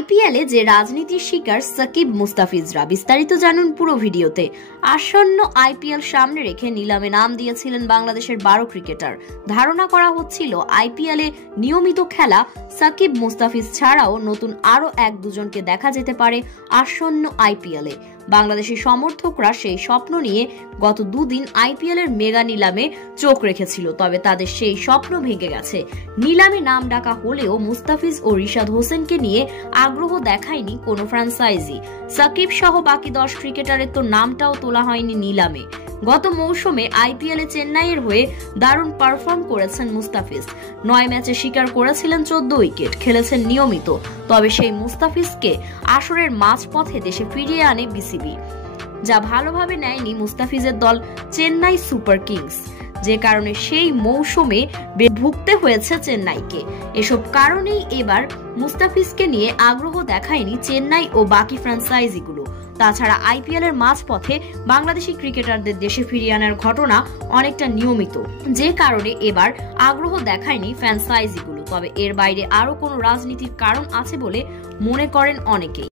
আইপিএলে যে রাজনীতির শিকার সাকিব মুস্তাফিজরা, বিস্তারিত জানুন পুরো ভিডিওতে। আসন্ন আইপিএল সামনে রেখে নিলামে নাম দিয়েছিলেন বাংলাদেশের 12 ক্রিকেটার। ধারণা করা হচ্ছিল আইপিএলে নিয়মিত খেলা সাকিব মুস্তাফিজ ছাড়াও নতুন আরো 1-2জনকে দেখা যেতে পারে আসন্ন আইপিএলে। বাংলাদেশি সমর্থকরা সেই স্বপ্ন নিয়ে গত দুদিন আইপিএল এর মেগা নিলামে চোখ রেখেছিল, তবে তাদের সেই স্বপ্ন ভেঙে গেছে। নিলামে নাম ডাকা হলেও মুস্তাফিজ ও রিশাদ হোসেনকে নিয়ে আগ্রহ দেখায়নি কোনো ফ্র্যাঞ্চাইজি। সাকিব সহ বাকি 10 ক্রিকেটারের তো নামটাও তোলা হয়নি নিলামে। গত মৌসুমে আইপিএলে চেন্নাইয়ের হয়ে দারুণ পারফর্ম করেছেন মুস্তাফিজ। 9 ম্যাচে শিকার করেছিলেন 14 উইকেট, খেলেছেন নিয়মিত। তবে সেই মুস্তাফিজকে আসরের মাঝপথে দেশে ফিরিয়ে আনে বিসিবি, যা ভালোভাবে নেয়নি মুস্তাফিজের দল চেন্নাই সুপার কিংস, যে কারণে সেই মৌসুমে ভুগতে হয়েছে চেন্নাইকে। এসব কারণেই এবার মুস্তাফিজকে নিয়ে আগ্রহ দেখায়নি চেন্নাই ও বাকি ফ্র্যাঞ্চাইজিগুলো। তাছাড়া আইপিএল এর মাঝপথে বাংলাদেশি ক্রিকেটারদের দেশে ফিরিয়ে আনার ঘটনা অনেকটা নিয়মিত, যে কারণে এবার আগ্রহ দেখায়নি ফ্র্যাঞ্চাইজিগুলো। তবে এর বাইরে আরো কোনো রাজনীতির কারণ আছে বলে মনে করেন অনেকেই।